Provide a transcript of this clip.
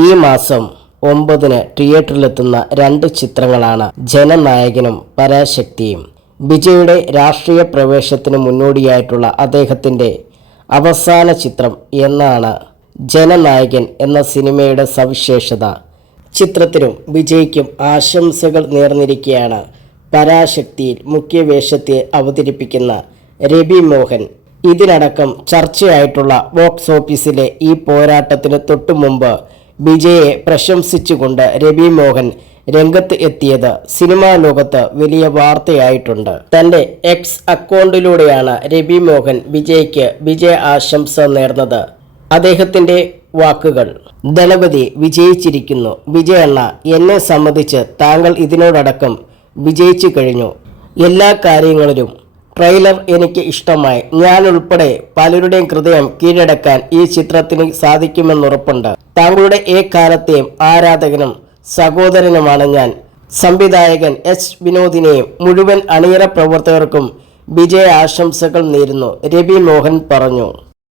ഈ മാസം ഒമ്പതിന് തിയേറ്ററിലെത്തുന്ന രണ്ട് ചിത്രങ്ങളാണ് ജനനായകനും പരാശക്തിയും. വിജയുടെ രാഷ്ട്രീയ പ്രവേശത്തിന് മുന്നോടിയായിട്ടുള്ള അദ്ദേഹത്തിന്റെ അവസാന ചിത്രം എന്നാണ് ജനനായകൻ എന്ന സിനിമയുടെ സവിശേഷത. ചിത്രത്തിനും വിജയ്ക്കും ആശംസകൾ നേർന്നിരിക്കുകയാണ് പരാശക്തിയിൽ മുഖ്യവേഷത്തെ അവതരിപ്പിക്കുന്ന രവി മോഹൻ. ഇതിനടക്കം ചർച്ചയായിട്ടുള്ള ബോക്സ് ഓഫീസിലെ ഈ പോരാട്ടത്തിന് തൊട്ടു മുമ്പ് വിജയെ പ്രശംസിച്ചുകൊണ്ട് രവി മോഹൻ രംഗത്ത് എത്തിയത് സിനിമാ ലോകത്ത് വലിയ വാർത്തയായിട്ടുണ്ട്. തന്റെ എക്സ് അക്കൗണ്ടിലൂടെയാണ് രവി മോഹൻ വിജയ്ക്ക് വിജയ ആശംസ നേർന്നത്. അദ്ദേഹത്തിന്റെ വാക്കുകൾ ദളപതി വിജയിച്ചിരിക്കുന്നു. വിജയണ്ണ എന്നെ സംബന്ധിച്ച് താങ്കൾ ഇതിനോടടക്കം വിജയിച്ചു കഴിഞ്ഞു. എല്ലാ കാര്യങ്ങളിലും ട്രെയിലർ എനിക്ക് ഇഷ്ടമായി. ഞാൻ ഉൾപ്പെടെ പലരുടെയും ഹൃദയം കീഴടക്കാൻ ഈ ചിത്രത്തിന് സാധിക്കുമെന്നുറപ്പുണ്ട്. താങ്കളുടെ എക്കാലത്തെയും ആരാധകനും സഹോദരനുമാണ് ഞാൻ. സംവിധായകൻ എച്ച് വിനോദിനെയും മുഴുവൻ അണിയറ പ്രവർത്തകർക്കും വിജയ ആശംസകൾ നേരുന്നു രവി മോഹൻ പറഞ്ഞു.